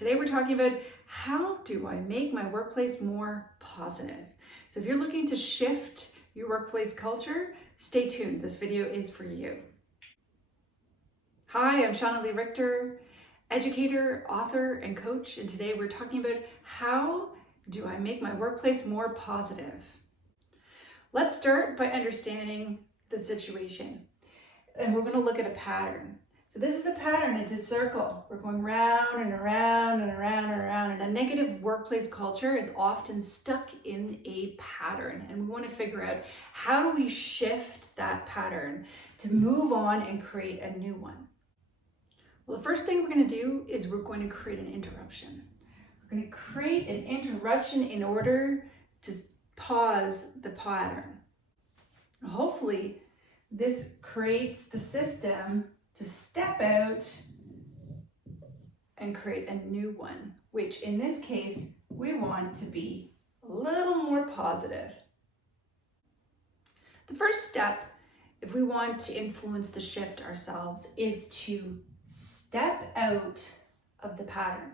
Today we're talking about how do I make my workplace more positive? So if you're looking to shift your workplace culture, stay tuned. This video is for you. Hi, I'm Shauna Lee Richter, educator, author, and coach. And today we're talking about how do I make my workplace more positive? Let's start by understanding the situation. And we're going to look at a pattern. So this is a pattern, it's a circle. We're going round and around and around and around. And a negative workplace culture is often stuck in a pattern. And we want to figure out how do we shift that pattern to move on and create a new one. Well, the first thing we're going to do is we're going to create an interruption. We're going to create an interruption in order to pause the pattern. Hopefully, this creates the system to step out and create a new one, which in this case, we want to be a little more positive. The first step, if we want to influence the shift ourselves, is to step out of the pattern.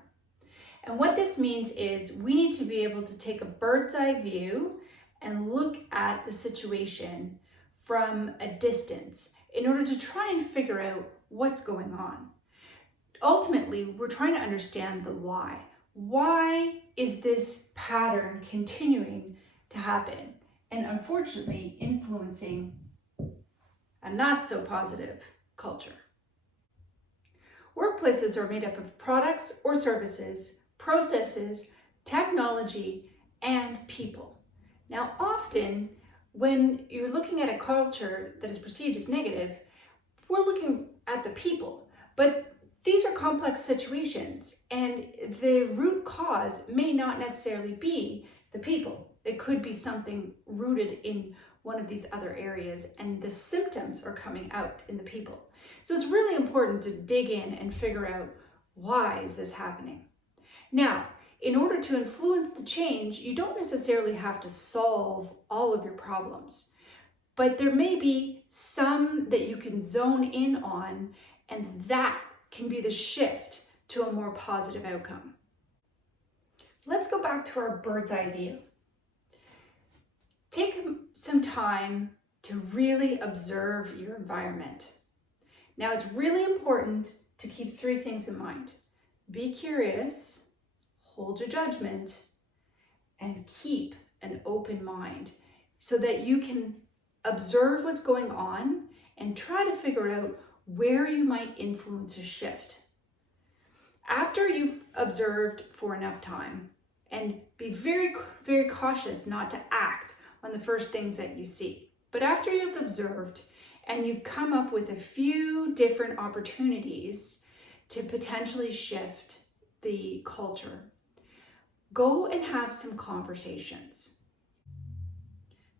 And what this means is we need to be able to take a bird's eye view and look at the situation from a distance in order to try and figure out what's going on. Ultimately, we're trying to understand the why. Why is this pattern continuing to happen and unfortunately influencing a not so positive culture? Workplaces are made up of products or services, processes, technology, and people. Now, often when you're looking at a culture that is perceived as negative, we're looking at the people, but these are complex situations and the root cause may not necessarily be the people. It could be something rooted in one of these other areas and the symptoms are coming out in the people. So it's really important to dig in and figure out why is this happening. Now, in order to influence the change, you don't necessarily have to solve all of your problems, but there may be some that you can zone in on, and that can be the shift to a more positive outcome. Let's go back to our bird's eye view. Take some time to really observe your environment. Now, it's really important to keep three things in mind. Be curious, hold your judgment, and keep an open mind so that you can observe what's going on and try to figure out where you might influence a shift. After you've observed for enough time, and be very, very cautious not to act on the first things that you see. But after you've observed and you've come up with a few different opportunities to potentially shift the culture, go and have some conversations.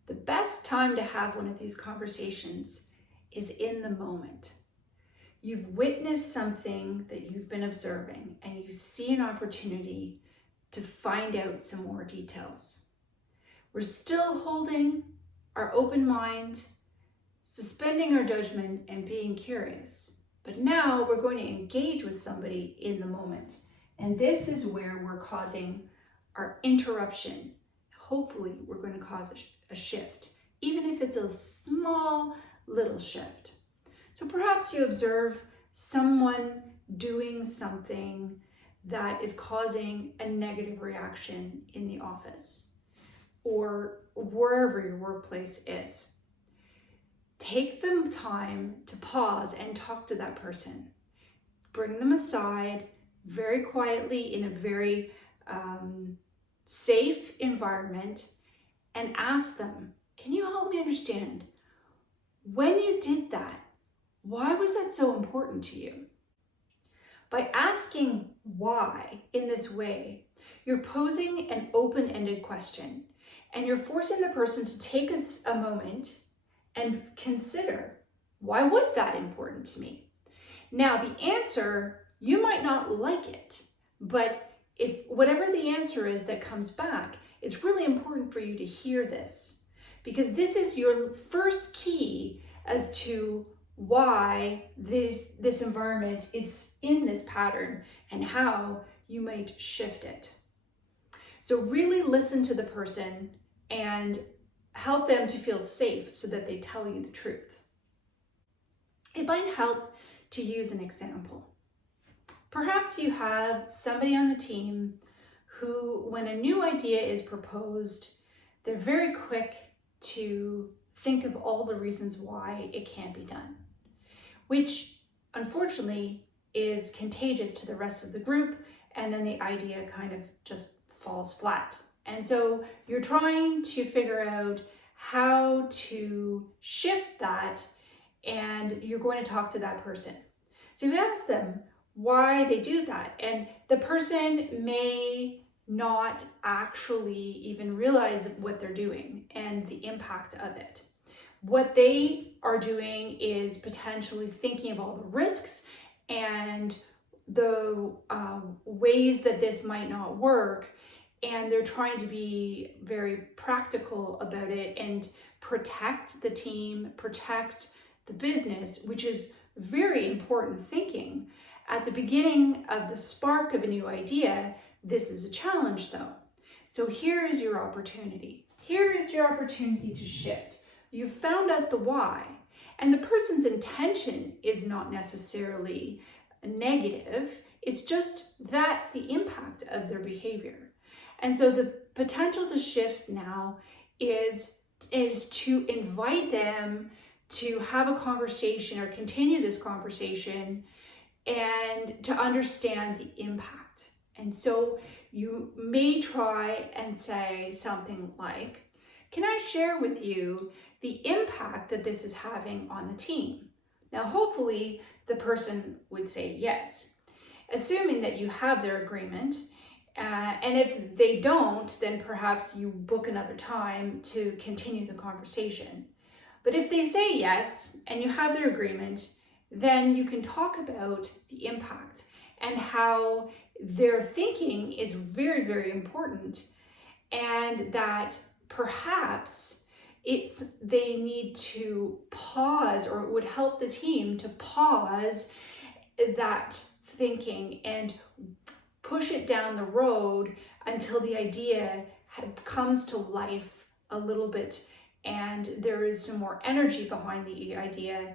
The best time to have one of these conversations is in the moment. You've witnessed something that you've been observing and you see an opportunity to find out some more details. We're still holding our open mind, suspending our judgment and being curious. But now we're going to engage with somebody in the moment. And this is where we're causing our interruption. Hopefully we're going to cause a shift, even if it's a small little shift. So perhaps you observe someone doing something that is causing a negative reaction in the office or wherever your workplace is. Take the time to pause and talk to that person. Bring them aside very quietly in a very safe environment and ask them, can you help me understand, when you did that, why was that so important to you? By asking why in this way, you're posing an open-ended question and you're forcing the person to take a moment and consider, why was that important to me? Now, the answer, you might not like it, but if whatever the answer is that comes back, it's really important for you to hear this because this is your first key as to why this environment is in this pattern and how you might shift it. So really listen to the person and help them to feel safe so that they tell you the truth. It might help to use an example. Perhaps you have somebody on the team who, when a new idea is proposed, they're very quick to think of all the reasons why it can't be done, which unfortunately is contagious to the rest of the group, and then the idea kind of just falls flat. And so you're trying to figure out how to shift that, and you're going to talk to that person. So you ask them why they do that, and the person may not actually even realize what they're doing and the impact of it. What they are doing is potentially thinking of all the risks and the ways that this might not work, and they're trying to be very practical about it and protect the team, protect the business, which is very important thinking. At the beginning of the spark of a new idea, this is a challenge though. So here is your opportunity. Here is your opportunity to shift. You've found out the why, and the person's intention is not necessarily negative. It's just that's the impact of their behavior. And so the potential to shift now is to invite them to have a conversation or continue this conversation and to understand the impact. And so you may try and say something like, can I share with you the impact that this is having on the team? Now, hopefully the person would say yes, assuming that you have their agreement. And if they don't, then perhaps you book another time to continue the conversation. But if they say yes and you have their agreement, then you can talk about the impact and how their thinking is very, very important, and that perhaps they need to pause, or it would help the team to pause that thinking and push it down the road until the idea comes to life a little bit and there is some more energy behind the idea,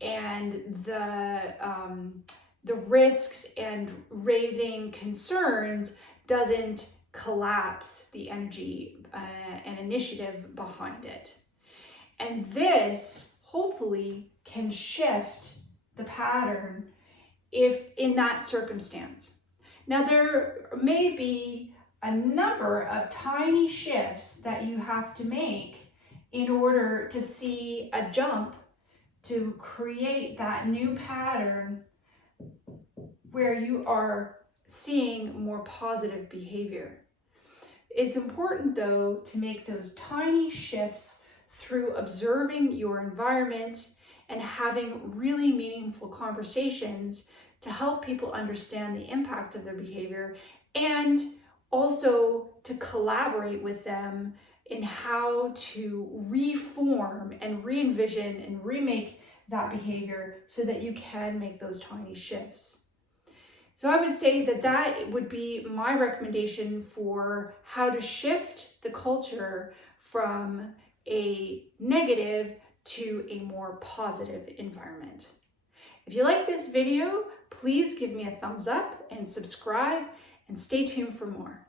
and the risks and raising concerns doesn't collapse the energy and initiative behind it. And this hopefully can shift the pattern if in that circumstance. Now, there may be a number of tiny shifts that you have to make in order to see a jump to create that new pattern where you are seeing more positive behavior. It's important, though, to make those tiny shifts through observing your environment and having really meaningful conversations to help people understand the impact of their behavior, and also to collaborate with them in how to reform and re-envision and remake that behavior so that you can make those tiny shifts. So I would say that would be my recommendation for how to shift the culture from a negative to a more positive environment. If you like this video, please give me a thumbs up and subscribe, and stay tuned for more.